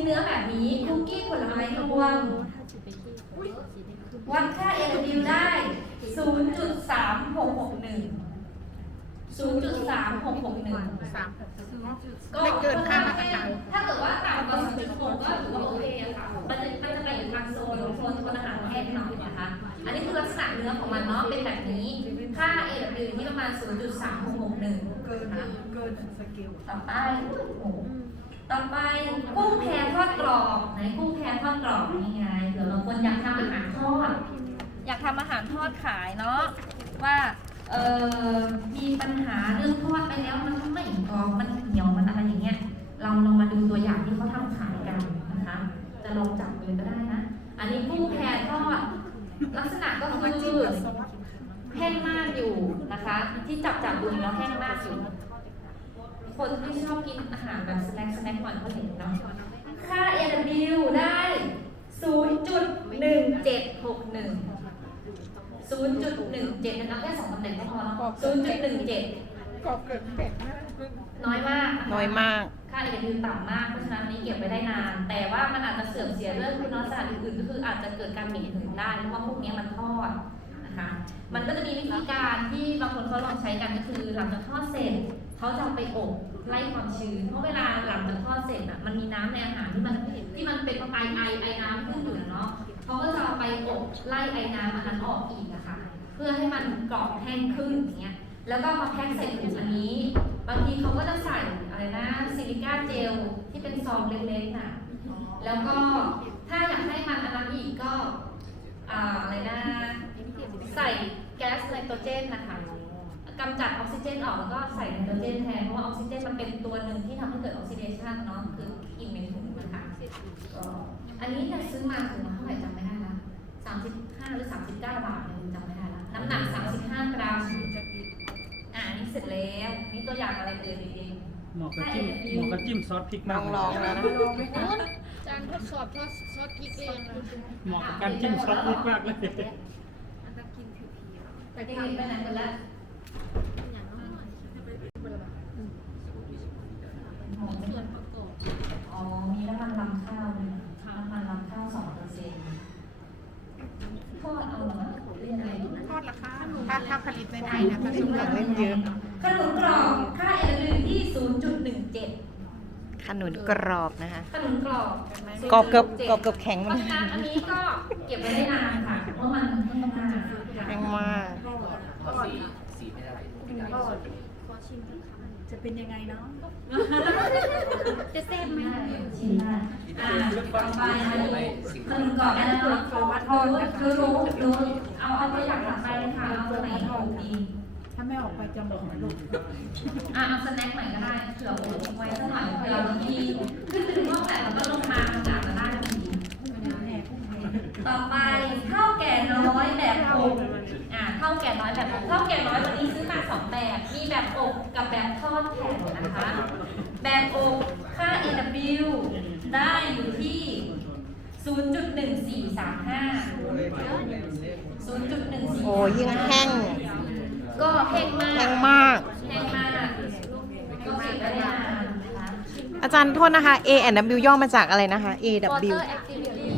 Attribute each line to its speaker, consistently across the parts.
Speaker 1: นื้อแบบนี้คุกกี้ผลไม้รวมวัดค่า AW ได้ 0.3661 ก็
Speaker 2: ไม่เกินค่ามาตรฐาน
Speaker 1: ถ้าเกิดว่าต่ำกว่า 0.6 ก็ถือว่าโอเคค่ะมันจะไปอยู่ทางโซนอาหารแห้งหน่อยนะคะ อันนี้คือลักษณะเนื้อของมันเนาะ เป็นแบบนี้ ค่า AW ที่ประมาณ 0.3661
Speaker 2: เกินสเกล
Speaker 1: ต่อไปกุ้งแพทอดกรอบไหนกุ้งแพทอดกรอบนี่ไงเดี๋ยวเราควรอยากทำอาหารทอด อยากทำอาหารทอดขายเนาะว่ามีปัญหาเรื่องทอดไปแล้วมันไม่กรอบมันเหนียวมันอะไรอย่างเงี้ยเราลองมาดูตัวอย่างที่เขาทำขายกันนะคะจะลองจับเลยก็ได้นะอันนี้กุ้งแพทอดลักษณะก็คือแห้งมากอยู่นะคะที่จับดูแล้วแห้งมากอยู่คนที่ชอบกินอาหารแบบสแน็คก่อนเขาเห็นเนาะค่า AW ได้ 0.1761 0.17 นะคะแค่2ตำแหน่งก็พอแล้ว 0.17
Speaker 2: กรอบเกินเป็ดมาก
Speaker 1: น้อยมาก
Speaker 3: น้อยมาก
Speaker 1: ค่า AW ต่ำมากเพราะฉะนั้นนี้เก็บไว้ได้นาน แต่ว่ามันอาจจะเสื่อมเสียเรื่องคุณลักษณะอื่นๆก็คืออาจจะเกิดการเหม็นหืนได้เพราะว่าพวกนี้มันทอดนะคะมันก็จะมีวิธีการที่บางคนเขาลองใช้กันก็คือหลังจากทอดเสร็จเขาจะเอาไปอบไล่ความชื้นเพราะเวลาหลังจากทอดเสร็จอ่ะมันมีน้ำในอาหารที่มันเป็นไอน้ำขึ้นอยู่เนาะเขาก็จะเอาไปอบไล่ไอน้ำอันนั้นออกอีกนะคะเพื่อให้มันกรอบแห้งขึ้นอย่างเงี้ยแล้วก็มาแพ็คใส่ถุงอันนี้บางทีเขาก็จะใส่อะไรนะซิลิก้าเจลที่เป็นซองเล็กๆน่ะแล้วก็ถ้าอยากให้มันอันนั้นอีกก็อะไรนะใส่แก๊สไนโตรเจนนะคะกำจัดออกซิเจนออกแล้วก็ใส่ไนโตรเจนแทนเพราะว่าออกซิเจนมันเป็นตัวหนึ่งที่ทำให้เกิดออกซิเดชันเนาะคือกลิ่นเหม็นถุงนะคะอันนี้เนี่ยซื้อมาถึงเท่าไหร่จำไม่ได้ละ35หรือ39 บาทเนี่ยจำไม่ได้ละน้ำหนัก35 กรัมนี่เสร็จแล้วนี่ตัวอย่างอะไรเอ่ยเอง
Speaker 4: หมอกระจิ้มซอสพริกมาก
Speaker 3: ลองแล้วนะ
Speaker 2: จานทดสอบซอสพริกเอง
Speaker 4: เหมาะกับการจิ้มซอสพริกมากเลย
Speaker 1: ไปเด็กๆไปไหนกันแล้วอ๋อมีน้ำมันรำข้าวเลยน้ำมันรำข้าว 2%ทอดเอาเหรอเรียนอะไร
Speaker 2: ทอดราคาถ้าผลิตในไทยนะผสมแล้ว
Speaker 3: เล่นเยอะ
Speaker 1: ขนมกรอบค่า AW ที่ 0.17
Speaker 3: ขนุนกรอบนะคะ
Speaker 1: ขนมกรอบ
Speaker 3: กรอบเกือบแข็ง
Speaker 1: เพ
Speaker 3: มัน
Speaker 1: ราะฉะนั้นอันนี้ก็เก็บไว้ได้นานค่ะเพราะมันแห้งมาก
Speaker 3: แข็งมาก
Speaker 2: จะเป็นยังไงเนาะ
Speaker 1: จะแซ่บไหมชิมได้ต่อไปอันนี้ขนมกรอบอันนั้นเนาะรู้เอาตัวอย่างถัดไปเลยค่ะเอาตัวไหนถูกดี
Speaker 2: ถ้าไม่ออกไปจะหมดลูก
Speaker 1: เอาสแน็คใหม่ก็ได้เผื่อโอ้ไว้สักหน่อยเผื่อบางทีขึ้นไปถึงห้องแต่มันก็ลงมาทำงานมาได้ทันทีต่อไปข้าวแก่น้อยแบบอบข้าวแก่น้อยแบบอบข้าวแก่น้อยวันนี้ซื้อมา2 แบบมีแบบอบกับแบบทอดแผ่นนะคะ แบบอบค่า AW ได้อยู่ที่ 0.1435 0.14
Speaker 3: โอ้ยิ่งแห้ง
Speaker 1: ก็แห้งมาก
Speaker 3: แห้งมาก
Speaker 1: แห้งมากก็เก็บไว้ได้นานนะคะ
Speaker 3: อาจารย์โทษนะคะ A and W ย่อมาจากอะไรนะคะ A W
Speaker 1: Water Activity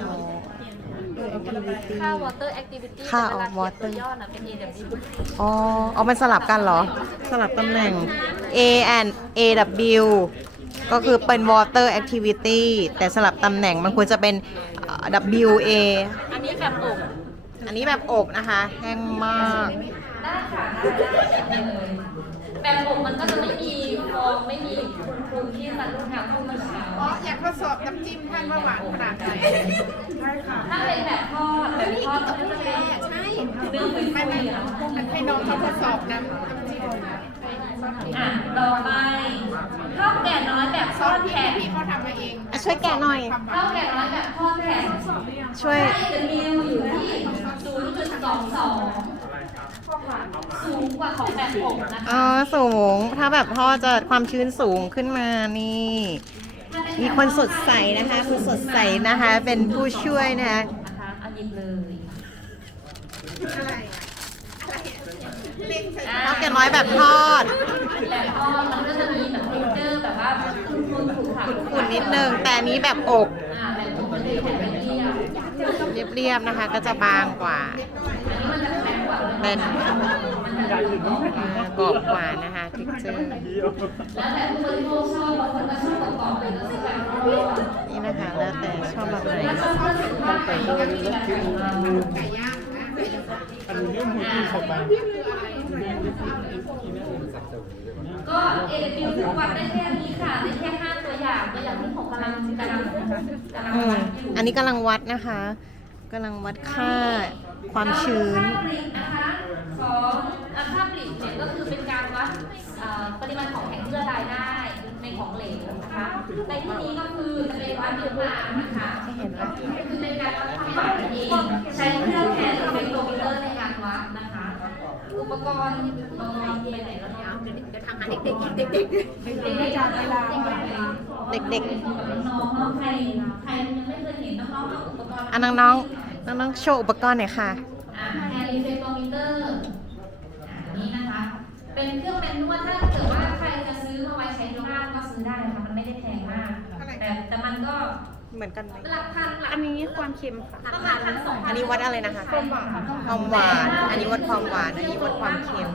Speaker 1: ค่า Water Activity
Speaker 3: ค่า
Speaker 1: แต่เวลเขียน
Speaker 3: Water
Speaker 1: ตัวย่อน่ะเป็น AW
Speaker 3: อ๋อเอามันสลับกันเหรอ สลับตำแหน่ง A and A W ก็คือเป็น water activity แต่สลับตำแหน่งมันควรจะเป็น W A
Speaker 1: อันนี้แบบอบ
Speaker 3: อันนี้แบบอบนะคะ แห้งมาก
Speaker 1: ได้ค่ะได้เลยแบบอบมันก็จะไม่มีฟองไม่มีคุมที่มันทำคุมมันขาว
Speaker 2: อยากทดสอบน้ำจิ้มท่านว่าหวานขนาดไหนใช่ค่ะ
Speaker 1: ถ้าเป็นแบบทอดแบบทอดก็จะเป็น
Speaker 2: ใช่
Speaker 1: เนื้อคุยๆเนาะ
Speaker 2: ให้น้องเขาทดสอบน้ำจิ้ม
Speaker 1: ต่อไปข้าวแก่น้อยแบบทอดแผ่น
Speaker 2: พี่เขาทำมาเอง
Speaker 3: ช่วยแกะหน่อย
Speaker 1: ข้าวแก่น้อยแบบทอดแผ่น
Speaker 3: ช่วย
Speaker 1: ให้ AW อยู่ที่ 0.22 สูงกว่าของแบบอบนะคะ
Speaker 3: อ๋อสูง ถ้าแบบทอดจะความชื้นสูงขึ้นมานี่ มีคนสดใสนะคะ คุณสดใสนะคะ เป็นผู้ช่วยนะคะ
Speaker 1: เอาหยิบเลย
Speaker 2: อะไรเล่นใส่
Speaker 3: ข้าวแกงน้อยแบบทอด
Speaker 1: แบบทอดมันก็จะมีแบบเทคเจอร์แบบว่าคุณถูกค่ะ
Speaker 3: ขุ่นๆนิดนึง แต่อันนี้แบบอบ
Speaker 1: แบบปกติแผ่นเรียบ
Speaker 3: เรียบๆนะคะ ก็จะบางกว่า
Speaker 1: อันนี้มันจะแข็งกว่าเลย
Speaker 3: เป็น
Speaker 1: มันจะดู
Speaker 3: กรอบกว่านะคะทิกเจอร์
Speaker 1: แล้วแต่ผู้บริโภคชอบบางคนก็ชอบกรอบๆเลยก็คือแบบ
Speaker 3: นี่นะคะ แล้วแต่ชอบแบบไหน
Speaker 1: ถ้าชอบรู้สึกว่าไก่ย่างมีแบบไหนบ้าง
Speaker 2: ไก่ย่างนะ
Speaker 4: อันนี้เรื่องมือที่เข้าไป
Speaker 1: ก็ AW ทุกวันได้แค่นี้ค่ะ ได้แค่5ตัวอย่างที่ผมกำลัง
Speaker 3: อืม
Speaker 1: วัดอยู่
Speaker 3: อันนี้กำลังวัดนะคะกำลังวัดค่าความชื้น
Speaker 1: ค่าบริกนะคะของค่าบริกเนี่ยก็คือเป็นการวัดปริมาณของแข็งที่ละลายได้ในของเหลวนะคะ ในที่นี้ก็คือจะเป็นวัดปริมาณนะคะ
Speaker 3: ให้เห็นว่า
Speaker 1: คือในการวัดความหวานนั่นเองใช้เครื่องแทนหรือเป็นโลมิเตอร์ในการวัดนะคะ อุปกรณ์ไปไหนแล้วเนี่ย
Speaker 2: เดี๋ยวทางหาเด็กๆเด็กๆจากเวลา
Speaker 3: เด็ก
Speaker 1: น้องๆใครยังไม่เคยเห็นน้องๆเอาอุปกรณ์
Speaker 3: ๆอ่ะน้องๆน้องๆโชว์อุปกรณ์หน่อยค่ะ
Speaker 1: แฮร์รี่เฟโตมิเตอร์นี่นะคะ เป็นเครื่องแมนนวลถ้าเกิดว่าใครจะซื้อมาไว้ใช้ที่บ้านก็ซื้อได้นะคะมันไม่ได้แพงมาก แต่มันก็
Speaker 3: เหมือนกันไหม
Speaker 1: หลักพันหลัก
Speaker 2: อันนี้ความเค็มค่ะ
Speaker 1: ประมาณพันสองพัน
Speaker 3: อันนี้วัดอะไรนะคะ ความหวาน อันนี้วัดความหวาน อันนี้วัดความเค็ม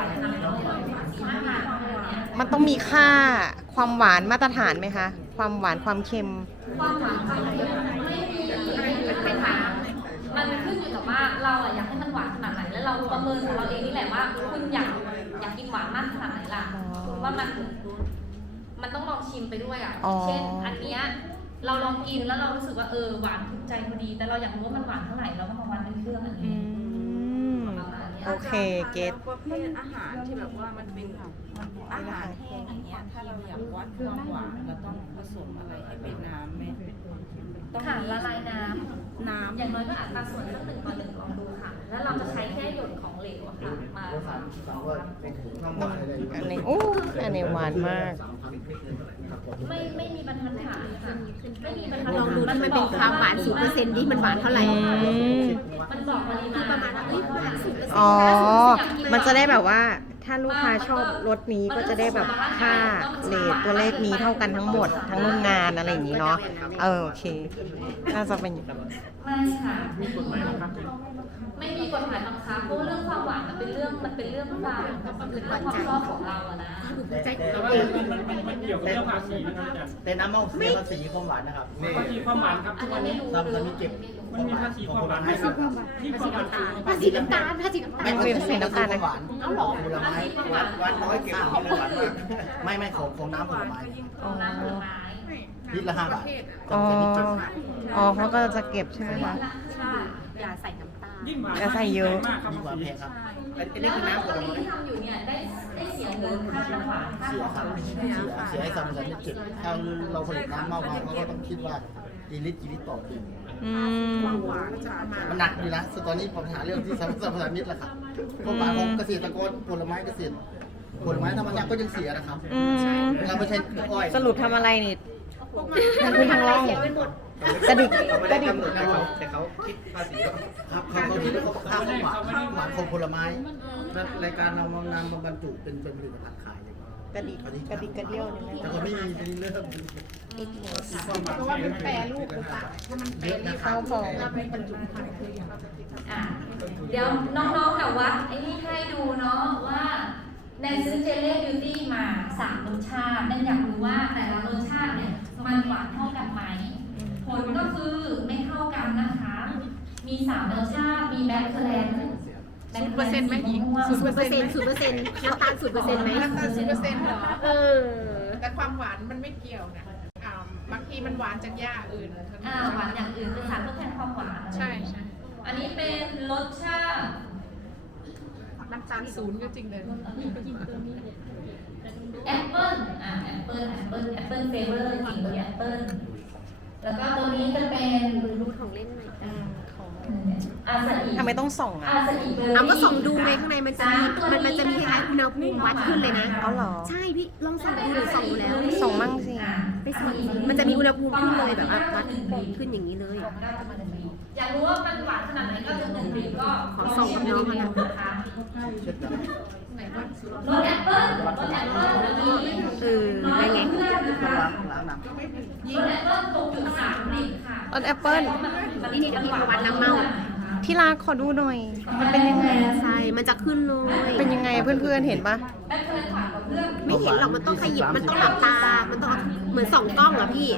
Speaker 3: มันต้องมีค่าความหวานมาตรฐานไหมคะ ความหวานความเค็ม
Speaker 1: ความหวานความเค็มไม่มีไม่ถามมันขึ้นอยู่กับว่าเราอะอยากให้มันหวานขนาดไหนแล้วเราประเมินของเราเองนี่แหละว่าคุณอยากกินหวานมากขนาดไหนล่ะ
Speaker 3: อ๋อ
Speaker 1: ว่ามันต้องลองชิมไปด้วยอ่ะ
Speaker 3: อ๋อ
Speaker 1: เช่นอันเนี้ยเราลองกินแล้วเรารู้สึกว่าหวานถูกใจพอดี แต่เราอยากรู้ว่ามันหวานเท่าไหร่เราก็มาวัดเป็นเครื่องอัน
Speaker 3: อื
Speaker 1: นี้
Speaker 3: ม
Speaker 1: ประมาณเนี้ย
Speaker 3: โอเค เก็ต
Speaker 2: ประเภทอาหารที่แบบว่ามันเป็นอาหารแห้งอย่างเงี้ยถ้าเราอยากวัดความหวานเราต้องผสมอะไรให้เป็นน้ำไหมต้อง
Speaker 1: ค่ะ
Speaker 2: มี
Speaker 1: ละลายน้ำ
Speaker 2: น้ำ
Speaker 1: อย่างน้อยก็อัตราส่วนสัก1:1ลองดูค่ะ แล้วเราจะใช้แค่หยดของเหลวอะค่ะมา
Speaker 3: อันนี้โอ้อันนี้หวานมาก
Speaker 1: ไม่มีบรรทัดฐานค่ะไม่มีบรรทัด
Speaker 5: ลองดูที่มันเป็นความหวาน0%ที่มันหวานเท่าไหร่
Speaker 1: มันบอกปริมาณ
Speaker 5: ประมาณว่าเอ้ยหวาน0%
Speaker 3: อ๋อ มันจะได้แบบว่า ถ้าลูกค้าชอบรสนี้ก็จะได้แบบค่าเรทตัวเลขนี้เท่ากันทั้งหมด ทั้งโรงงานอะไรอย่างนี้เนาะ โอเค น่าจะเป็นอย่างนั้น
Speaker 1: ไม่ค่ะไม่มีกฎหมายบังคับเพราะว่าเรื่องความหวานมันเป็นเรื่องความชอบของเราอะนะ
Speaker 5: ใจของ
Speaker 4: แต่
Speaker 5: เรา
Speaker 4: ว่า
Speaker 5: เอง
Speaker 4: มันเกี่ยวกับเรื่องภาษีนะครับอาจารย์
Speaker 6: แต่น้ำมันเสียภาษีความหวานนะครับ
Speaker 4: ภาษีความหวานครับทุกวันนี้
Speaker 6: เรามีเก็บ
Speaker 4: มันมีภาษีความหวานให้ครับที่ความหวานสูง
Speaker 5: ภาษีน้ำตาลภาษีน้ำตาล
Speaker 6: ไม่
Speaker 3: ไม่เป็นน้ำตาลนะ
Speaker 6: หวานของผลไม้วัดน้อยเก็บของหวานมากไม่ของน้ำผลไม้
Speaker 3: อ๋อ
Speaker 1: น้ำผลไม้
Speaker 6: ลิตรละ5 บาท
Speaker 3: อ๋อ อ๋อเขาก็จะเก็บใช่ไหมคะ
Speaker 1: ใช่
Speaker 5: อย่าใส่น้ำตาล
Speaker 4: ยิ่งหวาน
Speaker 3: จะใส่เยอะ
Speaker 4: มากครับ
Speaker 6: ดีกว่า
Speaker 4: ภา
Speaker 6: แพ
Speaker 4: ษี
Speaker 6: งครับอัน
Speaker 1: แล้
Speaker 6: นี้
Speaker 1: ว
Speaker 6: คือ
Speaker 1: แล้ว
Speaker 6: น้ำผ
Speaker 1: คน
Speaker 6: ลไม้
Speaker 1: ที่ทำอยู่เนี่ยได้เสียเงินค่าน้ำหวานค่า
Speaker 6: เสีย
Speaker 1: ของ
Speaker 6: ครับเสียให้สามนิดเก็บถ้าเราผลิตน้ำมากมาเขาก็ต้องคิดว่ากี่ลิตรต่อปี
Speaker 3: อืม
Speaker 2: หวานจะประมาณ
Speaker 6: มันหนักอยู่นะตอนนี้ปัญหาเรื่องที่สามมิตรแหละครับความหวานของเกษตรกรผลไม้เกษตรผลไม้ธรรมชาติก็ยังเสียนะครับ
Speaker 3: อืม
Speaker 6: เราไม่ใช่อ้อย
Speaker 3: สรุปทำอะไรนี่
Speaker 5: ทำเป็นร่อง
Speaker 3: กระดิก
Speaker 6: กระดิกแต่เขาคิดภาษีครับเขาคิดว่าเขาค่าความหวานหวานของผลไม้และรายการเรานำมาบรรจุเป็นผลิตภัณฑ์ขายเลย
Speaker 3: กระดิกกระดิกกระเดี่ยวนี่
Speaker 6: แต่ก็ไม่มีเป็นเรื่อง
Speaker 2: เพราะว่ามันแปรรูปหรือเปล่าถ้ามันแปรรูป
Speaker 3: เข้าพอ
Speaker 2: เราไปบรรจุภัณฑ์คืออย่างไร
Speaker 1: อ่ะเดี๋ยวน้องๆกับวัดไอ้นี่ให้ดูเนาะว่าแนนซื้อเจลเล่บิวตี้มา3รสชาติแนนอยากรู้ว่าแต่ละรสชาติเนี่ยมันหวานเท่ากันไหมผลก็คือไม่เท่ากันนะคะ มี3รสชาติมีแบล็คแคลน
Speaker 2: 0%ไหมหญิง
Speaker 5: 0%น้ำตาล0%ไหม
Speaker 2: น้ำตาล0%เหรอ
Speaker 5: เออ
Speaker 2: แต่ความหวานมันไม่เกี่ยวนะบางทีมันหวานจากหญ้าอื่น
Speaker 1: หวานอย่างอื่นเป็นสารทดแทนความหวาน
Speaker 2: ใช่ใช่
Speaker 1: อันนี้เป็นรสชาติ
Speaker 2: น้ำตาล0ก็จริงเลย
Speaker 1: แอปเปิ้ลแอปเปิ้ลเฟเวอร์จริงๆแอปเปิ้ลแล้วก็ตัวนี้จะเป็น
Speaker 5: รูทของเล่นใหม่
Speaker 1: อาซาอิ
Speaker 3: ทำไมต้องส่องอ่ะ
Speaker 1: อาซาอิเบอร์รี่
Speaker 5: เอาก็ส่องดูไงข้างในมันจะมีคล้ายๆอุณหภูมิวัดขึ้นเลยนะ
Speaker 3: เอาเหรอ
Speaker 5: ใช่พี่ลองส่องดูหรือส่องดูแล้ว
Speaker 3: ส่องมั่งสิ
Speaker 5: ไปส่องมันจะมีอุณหภูมิขึ้นเลยแบบว่าวัดขึ้นอย่างนี้เลย
Speaker 1: อยากรู้ว่ามันหวานขนาดไหนก็จะ1 ปีก็
Speaker 5: ขอส่องกับน้องเขานะ
Speaker 1: นะคะ
Speaker 6: เช็ดน้
Speaker 1: รสแอปเปิ้ลรสแอปเปิ้ลอันนี้
Speaker 5: ได้ไง
Speaker 1: เพื่อนนะคะ
Speaker 6: ล้างน้ำ
Speaker 1: รสแอปเปิ้ล6.3ลิตรค่ะ
Speaker 3: รสแอปเปิ้ล
Speaker 5: นี่นี่พี่ประวัติน้ำเมา
Speaker 3: ที่ร้านขอดูหน่อย มันเป็นยังไง
Speaker 5: ใช่มันจะขึ้นเลย
Speaker 3: เป็นยังไงเพื่อนๆเห็นปะ
Speaker 1: แม่เคยถามกับเพื่อน
Speaker 5: ไม่เห็นหรอกมันต้องขยิบมันต้องหลับตา มันต้องเหมือนส่องกล้องอะพี่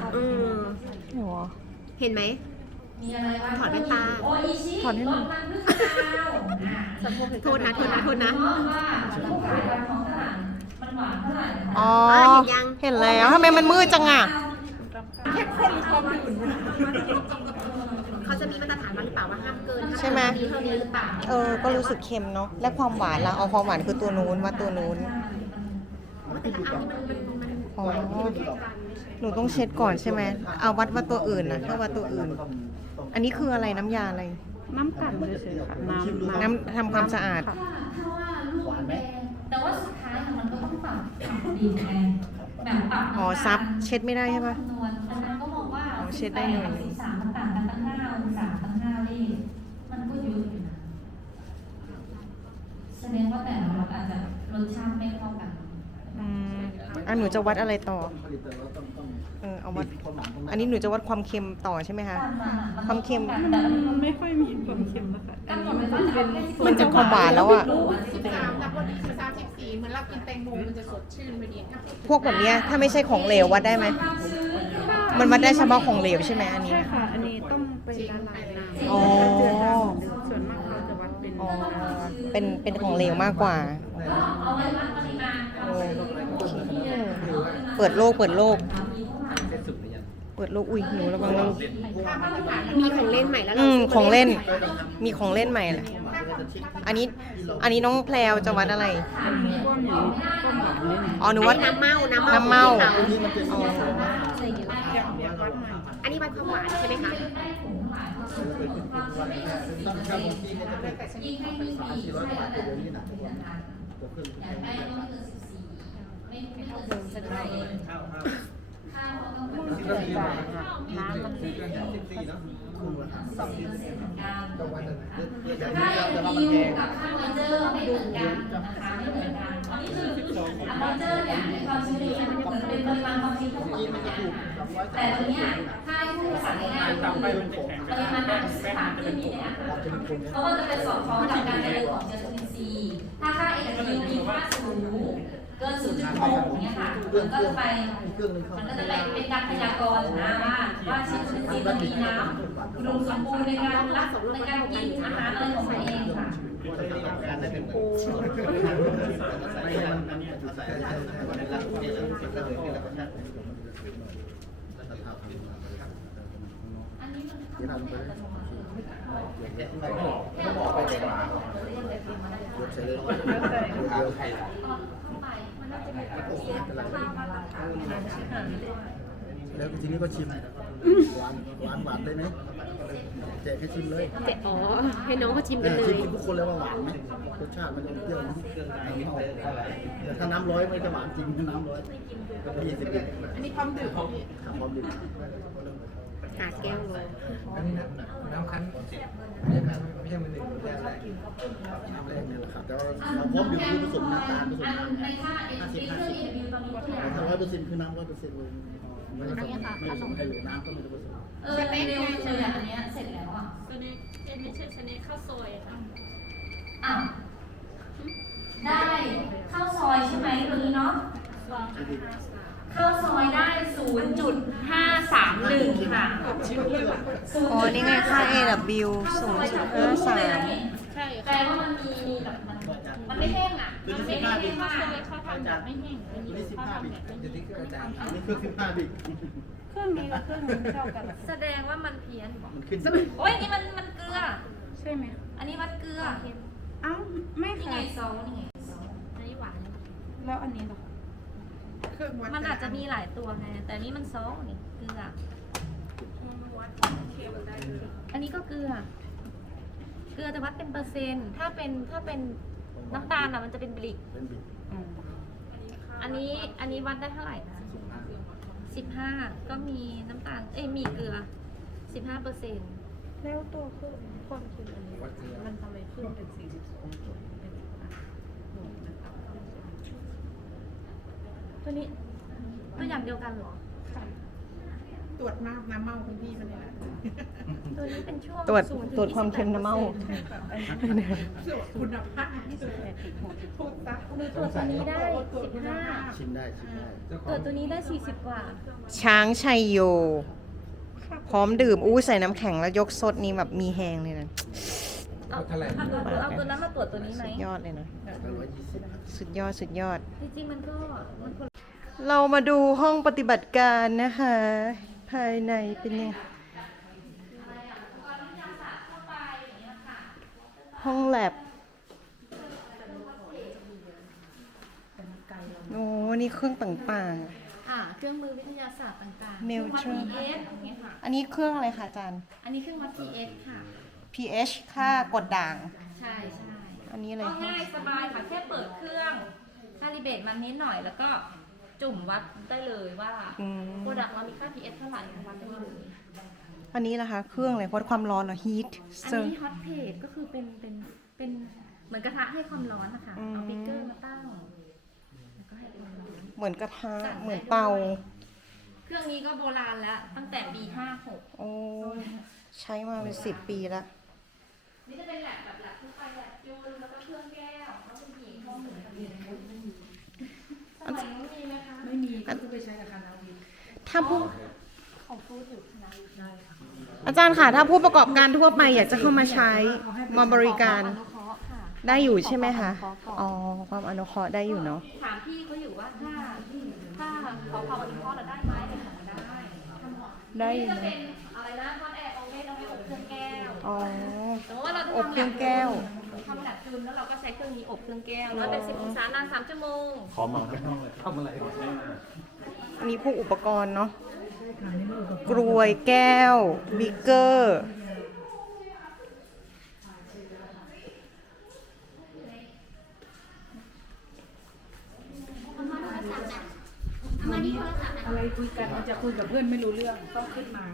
Speaker 5: เห็นไหม
Speaker 1: มีอะไรบ้าง
Speaker 5: ถอดแว่นตา
Speaker 1: โออิชิ
Speaker 3: ถอดให้หน่อย
Speaker 1: รสมันพึ่งดาว
Speaker 5: โทษนะโทษนะโทษนะ
Speaker 1: เพราะว่าผู้ขายตามท้องตลาดมันหวานเท่าไหร่นะคะ
Speaker 3: อ๋อ
Speaker 5: เห็นยัง
Speaker 3: เห็นแล้วทำไมมันมืดจังอ่ะ
Speaker 5: เขาจะมีมาตรฐานมาหรือเปล่าว่าห้ามเกิน
Speaker 3: ใช่ไหม
Speaker 5: มีเท่านี้หรือเปล่า
Speaker 3: ก็รู้สึกเค็มเนาะ และความหวานล่ะเอาความหวานคือตัวนู้นว่าตัวนู้น
Speaker 5: แต่ละอันนี่มัน
Speaker 3: อ๋อ หนูต้องเช็ดก่อนใช่ไหม เอาวัดว่าตัวอื่นนะถ้าว่าตัวอื่น อันนี้คืออะไรน้ำยาอะไร
Speaker 2: น้ำกัดเฉยๆค่ะน้ำ
Speaker 3: น้ำทำความสะอาด
Speaker 1: ถ้าว่าลูกมันแดงแต่ว่าสุดท้ายมันก็ต้องปรับดีไงแบบปรับ
Speaker 3: อ๋อซับเช็ดไม่ได้ใช่ปะ
Speaker 1: คำนวณแต่มันก็มองว่า
Speaker 3: อ๋อเช็ดได้หน่อย
Speaker 1: 13มันต่างกันตั้ง5องศาตั้ง5เลขมันก็เยอะอยู่นะแสดงว่าแต่ละรสอาจจะรสชาติไม่เท่ากัน
Speaker 3: หนูจะวัดอะไรต่อ
Speaker 6: ผลิตแต่เราต้อง
Speaker 3: เอาวัด
Speaker 6: ความหวานของ
Speaker 3: อันนี้หนูจะวัดความเค็มต่อใช่ไหมคะ ความเค็ม
Speaker 2: มันไม่ค่อยมีความเค็มนะคะอันนี้มันจะเป็น
Speaker 3: มันจะความหวานแล้วอะ พวกแบบเนี้ยถ้าไม่ใช่ของเหลววัดได้ไหม มันวัดได้เฉพาะของเหลวใช่ไหมอันนี้
Speaker 2: ใช่ค่ะ อันนี้ต้องเป็นละลายน้ำ
Speaker 3: อ๋อ
Speaker 2: ส่วนมากเขาจะวัดเป็น
Speaker 3: อ๋อ เป็นของเหลวมากกว่า
Speaker 1: เอาไว้วัดปริมาณความชื้น
Speaker 3: เปิดโลก เปิดโลก เปิดโลก อุ้ยหนูระวังนะลูก
Speaker 5: มีของเล่นใหม่แล้ว
Speaker 3: ของเล่น มีของเล่นใหม่แหละ อันนี้น้องแพลวจะวัดอะไร
Speaker 2: ก้อนอย่างนี้ก้อนแบบนี้
Speaker 3: อ๋อ หนูวัด
Speaker 5: น้ำเมา
Speaker 3: น้ำเมา
Speaker 6: นี่มันเป็นสีส้ม
Speaker 5: อันนี้วัดความหวานใช่ไหมคะ
Speaker 6: ต้องทำที่ให้จะเป็น300-400 บาทเดี๋ยวนี้นะตัวขึ้น
Speaker 1: อยากได้ก็ไม่เกิน14ไม่เกิน14ข้าวก็ต้องเป็น
Speaker 6: ที่เราซื้อมาน้ำมันซื้อกันอย่าง14เนาะคุ้มราคาต้องวันนึงเดี๋ยว
Speaker 1: ค่า
Speaker 6: นี้
Speaker 1: เอ็
Speaker 6: จะ
Speaker 1: น
Speaker 6: มา
Speaker 1: ดิว
Speaker 6: แพง
Speaker 1: กับค่าเมเจอร์ไม่เหมือนกันนะคะไม่เหมือนกันอันนี้คือเมเจอร์เนี่ยในความชื้นเนี่ยมันเหมือนเป็นปริมาณความชื้นทั้งหมด
Speaker 6: กินมันจะถูก200
Speaker 1: แต่ตรงเนี้ยถ้าให้ผู้สั่งง่ายๆ
Speaker 4: ตามไปมันจะแข็ง
Speaker 1: ปริมาณน้ำสารที่มีในอาหารเพราะว่าจะเป็นสอดคล้องกับการเจริญของเชื้อจุลินทรีย์ถ้าค่าเอ็นดิวมีค่าสูงเกิน 0.6 เนี่ยค่ะมันก็จะไปมันก็จะไปเป็นการพยากรณ์นะว่าเชื้อจุลินทรีย์มันมีน้ำอุดมสมบูรณ์ในการรักในการกินอาหารอะไรของมันเองค่ะ
Speaker 6: การได้เป็นโอ้ไม่มันใส่ในรังเกลือแล้วเป็นระเบิดเป็นระเบิดนะ
Speaker 1: อันนี้มัน
Speaker 6: เดี๋ยวเราไปไม่บอกไปแต่หมาใส่เลยใครแล้วทีนี้ก็ชิมหวานเลยไหมแจกให้ชิมเลย
Speaker 5: อ๋อ ให้น้องเขาชิมกันเล
Speaker 6: ชิ
Speaker 5: ย
Speaker 6: มทุกคนเลยว่าหวานไหมรสชาติมันเปรี้ยวแต่ถ้าน้ำร้อยไม่จะหวานจริงน้ำร้อย20 อันนี้พร้อมดื่มครับพร้อมดื่ม
Speaker 5: หาแก้วเลย
Speaker 6: อันนี้น้ำคั้นไม่ใช่มือหนึ่งแรกน้ำแรกนี่แหละครับแต่ว่าเราพร้อมดื่มคือผสมน้ำตาลผสม
Speaker 1: อันในค่าเอ็นดิวตอนนี้เท่าไหร่
Speaker 6: ถ้า100%คือน้ำ100%เลยไม่ผสมให้เลยน้ำก็ไม่ได้ผสม
Speaker 1: เร็วเลยอันเนี้ยเสร็จแล้วอ่ะ
Speaker 7: สเน็กไม่ใช่สเน็กข้าวซอยค่ะ
Speaker 1: อ้าวได้ข้าวซอยใช่ไหมตัวนี้เนาะข้าวซอยได้ 0.531 ค่ะ
Speaker 3: อ๋อ นี่ไงค่า AW 0.53
Speaker 7: ใช่
Speaker 1: แปลว่ามันมีแบบมันไม่แห้งอ่ะ
Speaker 6: คือ
Speaker 1: มันไม่
Speaker 6: 15
Speaker 1: ได้
Speaker 6: บิ
Speaker 1: แห้ง
Speaker 6: ก
Speaker 1: มาก
Speaker 7: เขาทำแบบไม่แห้งอันนี้
Speaker 6: นี่
Speaker 7: เขา
Speaker 6: 15
Speaker 7: ทำ
Speaker 6: บิก
Speaker 7: แบบไม่
Speaker 6: เดี๋ยว
Speaker 7: แห้
Speaker 6: นี้
Speaker 7: ง
Speaker 6: คืออาจารย์อันนี้คือ15 บิก
Speaker 2: เครื่องนี้กับเครื่องนี้เท่ากัน
Speaker 1: แสดงว่ามันเพี้ยน
Speaker 6: มันขึ้น
Speaker 1: โอ้ยนี่มันเกลือ
Speaker 2: ใช่ไหม
Speaker 1: อันนี้วัดเกลือ
Speaker 2: อ้าวไม่
Speaker 1: นี่
Speaker 2: ค่ะ
Speaker 1: ไงซอสนี่ไงซอส
Speaker 7: อันนี้หวาน
Speaker 2: แล้วอันนี้เหรอ
Speaker 1: มันอาจจะมีหลายตัวไงแต่นี่มันซอสนี่เกลือ อันนี้ก็เกลือ เกลือจะวัดเป็นเปอร์เซ็นต์ ถ้าเป็นน้ำตาลอ่ะมันจะเป็นบลิก
Speaker 6: เป็นบิก
Speaker 1: อันนี้วัดได้เท่าไหร่นะ15 ก็มีน้ำตาล มีเกลือ 15%
Speaker 2: แล้วตัวเครื่องความเค็มอันนี้มันทำไมขึ้นเป็น42
Speaker 1: ตัวนี้ตัวอย่างเดียวกันเหรอ
Speaker 2: ตรวจมากน้ำเมาคุณพี่มันเนี่ยแหละ
Speaker 1: ตัวนี้เป็นช่วง
Speaker 3: ตรวจ
Speaker 1: 0
Speaker 3: ตรวจความเค็มน้ำเมา
Speaker 2: คุณภาพพูดซะ
Speaker 1: หนูตรวจตัวนี้ได้
Speaker 6: ชิมได้ชิมได้
Speaker 1: 15ตรวจตัวนี้ได้40กว่า
Speaker 3: ช้างชัยโย พร้อมดื่ม อู้ใส่น้ำแข็งแล้วยกสดนี่แบบมีแหงเลยนะ
Speaker 1: เอาตัวนั้นมาตรวจตัวนี้ไหม
Speaker 3: สุดยอดเลยนะ
Speaker 6: 120
Speaker 3: สุดยอดสุดยอด
Speaker 1: จริงๆมันก็มันคน
Speaker 3: เรามาดูห้องปฏิบัติการนะคะ ภายในเป็นยังห้องแลบโอ้นี่เครื่องต่าง
Speaker 1: เครื่องมือวิทยาศาสตร์ต่างๆ
Speaker 3: เมล
Speaker 1: เค
Speaker 3: เทอ
Speaker 1: รื่อง
Speaker 3: ร์
Speaker 1: วัด pH อย่างเงี้ยค่ะ
Speaker 3: ๆ อันนี้เครื่องอะไรคะอาจารย์
Speaker 1: อันนี้เครื่องวัด pH ค่ะ
Speaker 3: pH ค่ากดด่าง
Speaker 1: ใช่ใช่
Speaker 3: อันนี้อะไร
Speaker 1: ก็
Speaker 3: คะ
Speaker 1: ง่ายสบายค่ะ แค่เปิดเครื่องคาลิเบรตมันนิดหน่อย แล้วก็จุ่มวัดได้เลยว่า
Speaker 3: อืม
Speaker 1: โปรดักต์เรามีค่า pH เท่าไหร่วัดได้เลย
Speaker 3: อันนี้ล่ะคะ เครื่องอะไรวัดความร้อนเหรอ heat
Speaker 1: อันนี้ฮอตเพจก็คือเป็นเหมือนกระทะให้ความร้อนนะคะ เอาบิ๊กเกอร์มาตั้งแล้วก็ให้ความร้อน
Speaker 3: เหมือนกระทะเหมือนเตา
Speaker 1: เครื่องนี้ก็โบราณแล้วตั้งแต่ปี 56
Speaker 3: โอ้ใช้มาเป็น10 ปีแล้ว
Speaker 1: นี่จะเป็นแลบแบบแลบทั่วไปแลบยูนแล้วก็เครื่องแก้วแล้วเป็นหญิงห้องหนึ่งทะเบียนสมัยนู้นมีไหมคะ
Speaker 2: ไม่มีก็คือไปใช้กับคานาวิน
Speaker 3: ถ้าผู้
Speaker 1: ของฟูดอยู่นะ
Speaker 3: อาจารย์ค่ะ ถ้าผู้ประกอบการทั่วไปอยากจะเข้ามาใช้มาบริการ
Speaker 1: อนุเคราะห์ค่ะ
Speaker 3: ได้อยู่ใช่ไหมคะ
Speaker 1: ขอความอนุเคราะห์ก่อน
Speaker 3: อ๋อ ความอนุเคราะห์ได้อยู่เนาะ
Speaker 1: ถามพี่เขาอยู่ว่าถ้าขอความอนุเคราะห์เราได้ไหมเดี๋ยวถามได้
Speaker 3: ได้อยู่
Speaker 1: นี่จะ
Speaker 3: เน
Speaker 1: เป็
Speaker 3: อะ
Speaker 1: นอะไรนะทอดแอร์โอเว่นเอาไว้อบเครื่องแก้ว
Speaker 3: อ๋อ
Speaker 1: สมมติว่าเราจะ
Speaker 3: อบเครื่องแก้ว
Speaker 1: ทำแบบคืนแล้วเราก็ใช้เครื่องนี้อบเครื่องแก้วแล้วเป็น10 องศานาน3 ชั่วโมง
Speaker 6: ขอมาทำอะไร
Speaker 3: อันนี้พวกอุปกรณ์เนาะ กรวยแก้ว บิ๊กเกอร์
Speaker 2: อะไรคุยกันมันจะคุยกับเพื่อนไม่รู้เรื่องต้องขึ้นมา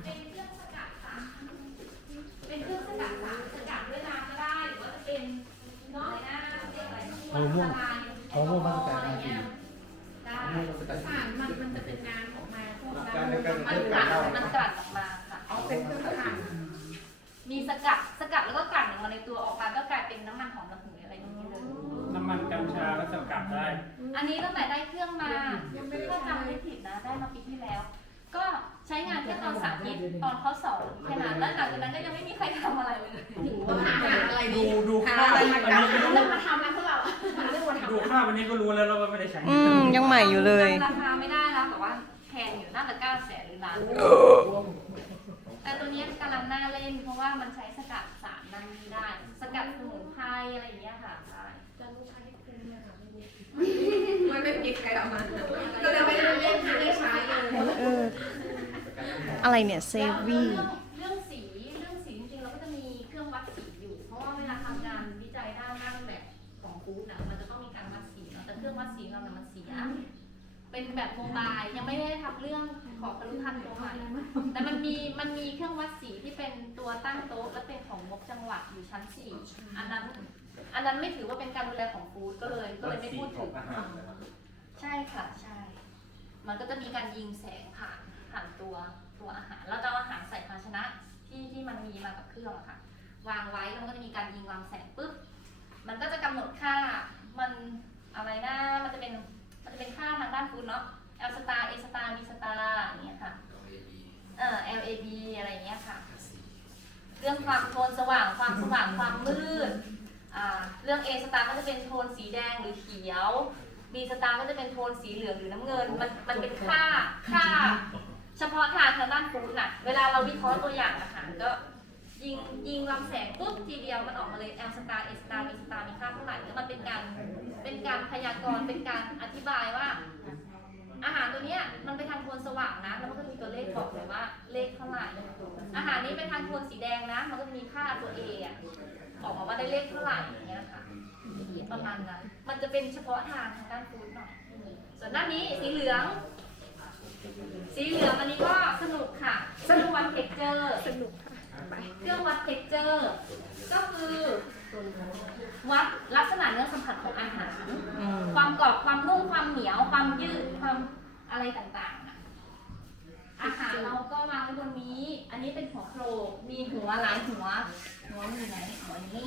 Speaker 1: เป็นเครื่องสกัดสกัดด้วยน้ำก็ได้หรือว่าจะเป็นอะไรนะเรียกอะไร
Speaker 6: มะม่วงมะม่วงมันจะแตกมากิน
Speaker 1: ได้
Speaker 6: มะม่วงมันจะแตก
Speaker 1: สารมันจะเป็นน้ำออกมาพวกน้ำมันกลั่นออกมาค่ะ
Speaker 2: เป็นเครื่องสกัด
Speaker 1: มีสกัดแล้วก็กลั่นออกมาในตัวออกมาก็กลายเป็นน้ำมันหอมระเหยอะไรอย่างนี้เลย
Speaker 4: น้ำมันกัญชาและสกัดได้
Speaker 1: อันนี้ตั้งแต่ได้เครื่องมาถ้าจำไม่ผิดนะได้มาปีที่แล้ว ก็ใช้งานแค่ตอนสาธิตตอนเขาสอนแค่นั้นแล้วหลังจากนั้นก็ยังไม่มีใครทำอะไรเลยอะไร
Speaker 4: ดูค่าวันนี้
Speaker 1: เรื่องมาทำนะพวกเราเรื่องมาทำ
Speaker 4: ดูค่าวันนี้ก็รู้แล้วว่าไม่ได้ใช้
Speaker 3: ยังใหม่อยู่เลย
Speaker 1: ราคาไม่ได้แล้วแต่ว่าแพงอยู่น่าจะ900,000หรือล้านแต่ตัวนี้กำลังน่าเล่นเพราะว่ามันใช้สกัดสารนั่นนี่ได้ สกัดสมุนไพรอะไรอย่างเงี้ยค่ะได้
Speaker 2: มันไม่ปิดใครออกมาก็เลยไม่ได้เล่นไม่ได้ใช้เลย
Speaker 3: เออ อะไรเนี่ยเซวี่
Speaker 1: เรื่องสีจริงๆเราก็จะมีเครื่องวัดสีอยู่ เพราะว่าเวลาทำงานวิจัยด้านแบบของฟู้ดนะมันจะต้องมีการวัดสีเนาะแต่เครื่องวัดสีเราเนี่ยมันเสียเป็นแบบโมบายยังไม่ได้ทำเรื่องขอครุพันธ์ตัวใหม่แต่มันมีเครื่องวัดสีที่เป็นตัวตั้งโต๊ะและเป็นของงบจังหวัดอยู่ชั้น4อันนั้นไม่ถือว่าเป็นการดูแลของฟู้ดก็เลยไม่พูดถึงใช่ค่ะใช่ มันก็จะมีการยิงแสงผ่านตัวอาหารเราจะเอาอาหารใส่ภาชนะที่มันมีมากับเครื่องอะค่ะ วางไว้แล้วมันก็จะมีการยิงลำแสงปุ๊บมันก็จะกำหนดค่ามันอะไรนะมันจะเป็นค่าทางด้านฟู้ดเนาะ L star A star B star อย่างเงี้ยค่ะLAB อะไรอย่างเงี้ยค่ะ เรื่องความโทนสว่างความมืดเรื่อง A star ก็จะเป็นโทนสีแดงหรือเขียว B star ก็จะเป็นโทนสีเหลืองหรือน้ำเงินมันเป็นค่าเฉพาะทางด้านฟู้ดน่ะเวลาเราวิเคราะห์ตัวอย่างอาหารก็ยิงลำแสงปุ๊บทีเดียวมันออกมาเลย L star A star B star มีค่าเท่าไหร่แล้วมันเป็นการพยากรณ์เป็นการอธิบายว่า อาหารตัวเนี้ยมันไปทางโทนสว่างนะแล้วมันก็จะมีตัวเลขบอกเลยว่าเลขเท่าไหร่อาหารนี้ไปทางโทนสีแดงนะมันก็จะมีค่าตัว A อ่ะออกมาว่าได้เลขเท่าไหร่อย่างเงี้ยค่ะประมาณนั้นมันจะเป็นเฉพาะทางด้านฟู้ดหน่อยส่วนด้านนี้สีเหลืองอันนี้ก็สนุกค่ะเครื่องวัดเท็กเจอร์เครื่องวัดเท็กเจอร์ก็คือวัดลักษณะเนื้อสัมผัสของอาหารความกรอบความนุ่มความเหนียวความยืดความอะไรต่างๆอะอาหารเราก็วางไว้ตรงนี้ อันนี้เป็นหัวโครกมีหัวหลายหัวมีไหนหัวนี้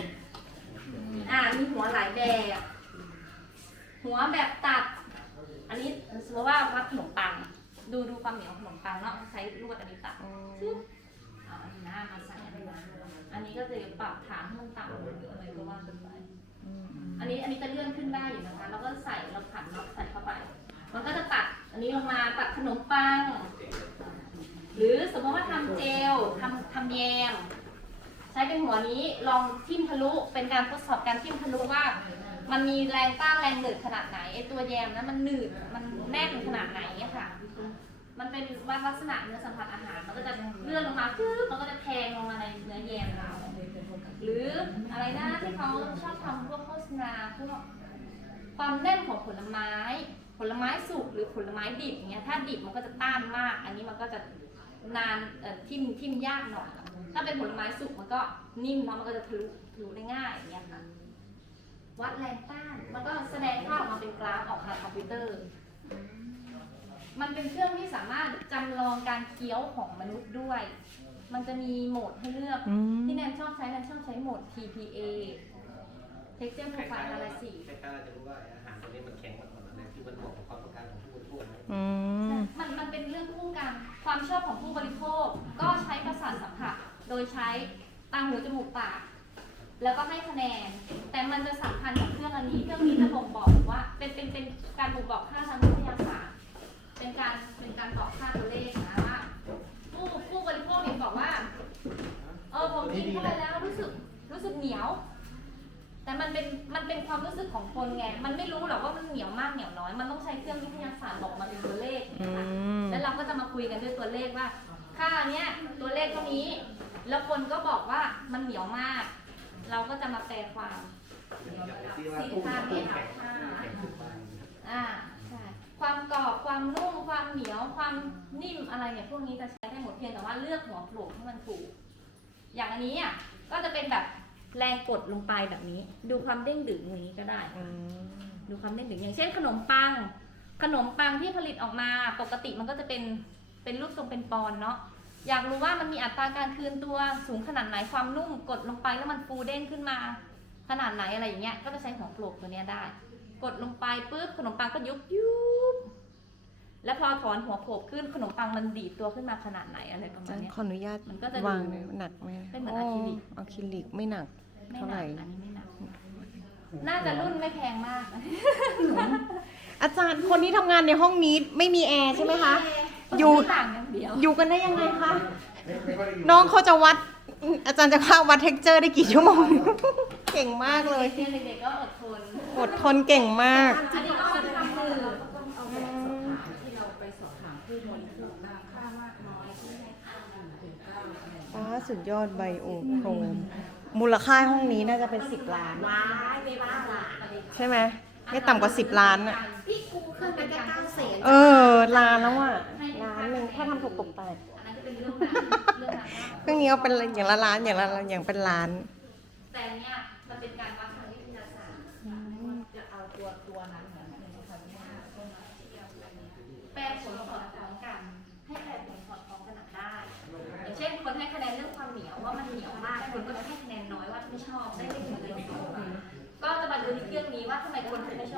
Speaker 1: มีหัวหลายแบบหัวแบบตัด อันนี้สมมติว่าวัดขนมปังดูความเหนียวขนมปังเนาะใช้ลวดอันนี้ตัดซึ่งเอาอันนี้มาใส่อันนี้อันนี้ก็จะปรับฐานให้มันต่ำหรืออะไรก็ว่ากันไปอันนี้จะเลื่อนขึ้นได้อยู่นะคะแล้วก็ใส่เราขันน็อตใส่เข้าไป มันก็จะตัดอันนี้ลงมาตัดขนมปังหรือสมมติว่าทำเจลทำแยมใช้เป็นหัวนี้ลองทิ่มทะลุเป็นการทดสอบการทิ่มทะลุว่ามันมีแรงต้านแรงหนืดขนาดไหนไอตัวแยมนั้นมันหนืดมันแน่นขนาดไหนอะค่ะมันเป็นวัดลักษณะเนื้อสัมผัสอาหารมันก็จะเลื่อนลงมามันก็จะแทงลงมาในเนื้อแยมเราหรืออะไรนะที่เขาชอบทำพวกโฆษณาพวกความแน่นของผลไม้สุกหรือผลไม้ดิบเงี้ยถ้าดิบมันก็จะต้านมากอันนี้มันก็จะนานทิ่มยากหน่อยถ้าเป็นผลไม้สุกมันก็นิ่มเนาะมันก็จะทะลุได้ง่ายอย่างเงี้ยค่ะวัดแรงต้านมันก็แสดงภาพออกมาเป็นกราฟออกทางคอมพิวเตอร์มันเป็นเครื่องที่สามารถจำลองการเคี้ยวของมนุษย์ด้วยมันจะมีโหมดให้เลือกที่แนนชอบใช้โหมด TPA Texture Profile Analysis
Speaker 8: ใครๆจะรู้ว่าอาหารตัวนี้มันแข็งมากกว่านั้นที่มันบอกความต้องการของผู้บริโภคไหม
Speaker 1: มันเป็นเรื่องคู่กันความชอบของผู้บริโภคก็ใช้ประสาทสัมผัสโดยใช้ตาหูจมูกปากแล้วก็ให้คะแนนแต่มันจะสำคัญกับเครื่องอันนี้จะบ่งบอกว่าเป็นการบ่งบอกค่าทางวิทยาศาสตร์เป็นการบอกค่าตัวเลขนะว่าผู้บริโภคเองบอกว่าผมกินเข้าไปแล้วรู้สึกเหนียวแต่มันเป็นความรู้สึกของคนไงมันไม่รู้หรอกว่ามันเหนียวมากเหนียวน้อยมันต้องใช้เครื่องวิทยาศาสตร์บอกมาเป็นตัวเลขนะคะแล้วเราก็จะมาคุยกันด้วยตัวเลขว่าค่าเนี้ยตัวเลขเท่านี้แล้วคนก็บอกว่ามันเหนียวมากเราก็จะมาแปลความสีทานนี้ใช่ความกรอบความนุ่มความเหนียวความนิ่มอะไรเนี่ยพวกนี้จะใช้ได้หมดเพียงแต่ว่าเลือกหัวโขลกให้มันถูกอย่างอันนี้ก็จะเป็นแบบแรงกดลงไปแบบนี้ดูความเด้งดึงอย่างนี้ก็ได้ดูความเด้งดึงอย่างเช่นขนมปังที่ผลิตออกมาปกติมันก็จะเป็นรูปทรงเป็นปอนด์เนาะอยากรู้ว่ามันมีอัตราการคืนตัวสูงขนาดไหนความนุ่มกดลงไปแล้วมันฟูเด้งขึ้นมาขนาดไหนอะไรอย่างเงี้ยก็จะใช้หัวโขลกตัวนี้ได้กดลงไปปุ๊บขนมปังก็ยุบแล้วพอถอนหัวโขลกขึ้นขนมปังมันดีดตัวขึ้นมาขนาดไหนอะไรประมาณนี้
Speaker 3: ขออนุญาต
Speaker 1: มันก็จะ
Speaker 3: วางหนักไหม
Speaker 1: เป็นเหมือนอะคริลิก
Speaker 3: อะคริลิกไม่หนักเท่าไหร่
Speaker 1: อันนี้ไม่หนักน่าจะรุ่นไม่แพงมาก
Speaker 3: อาจารย์คนที่ทำงานในห้องนี้ไม่มีแอร์ใช่ไหมคะ
Speaker 1: ต่างอย่างเดียว
Speaker 3: อยู่กันได้ยังไงคะ น้องเขาจะวัด อาจารย์จะเข้าวัดเท็กเจอร์ได้กี่ชั่วโมง เก่งมากเลย
Speaker 1: เด็กๆก็อดทน
Speaker 3: อดทนเก่งมาก
Speaker 1: อันนี้ก็ทำมือ
Speaker 2: ที่เราไปสอบถามผู้บริโภคได้ค่ามากน้อยที่ให้ค่า
Speaker 3: สุดยอดไบโอโครม มูลค่าห้องนี้น่าจะเป็น10 ล้าน
Speaker 5: ว้ายไม่ว่าล่ะ
Speaker 3: ใช่ไหมไม่ต่ำกว่า10 ล้านอะ
Speaker 5: พี่กูเครื่องนั้นก็900,000
Speaker 3: ล้านแล้วอะล้านหนึ่งถ้าทำถูกตกแต่ง
Speaker 1: อันนั้นก็เป็นเรื่องนั้น
Speaker 3: เครื่องนี้ก็เป็นอย่างละล้านอย่างเป็นล้าน
Speaker 1: แต่เนี้ยมันเป็นการวัดทางวิทยาศาสตร์
Speaker 2: จะเอาตัวนั้นเหมือนในสถานที่ต้นไม้
Speaker 1: แปลผลสอดคล้องกัน ให้แปลผลสอดคล้องกันได้ อย่างเช่นคนให้คะแนนเรื่องความเหนียวว่ามันเหนียวมากคนก็จะให้คะแนนน้อยว่าไม่ชอบได้ไม่ถึงเลยก็จะมาดูที่เครื่องนี้ว่าทำไมคนถึงไม่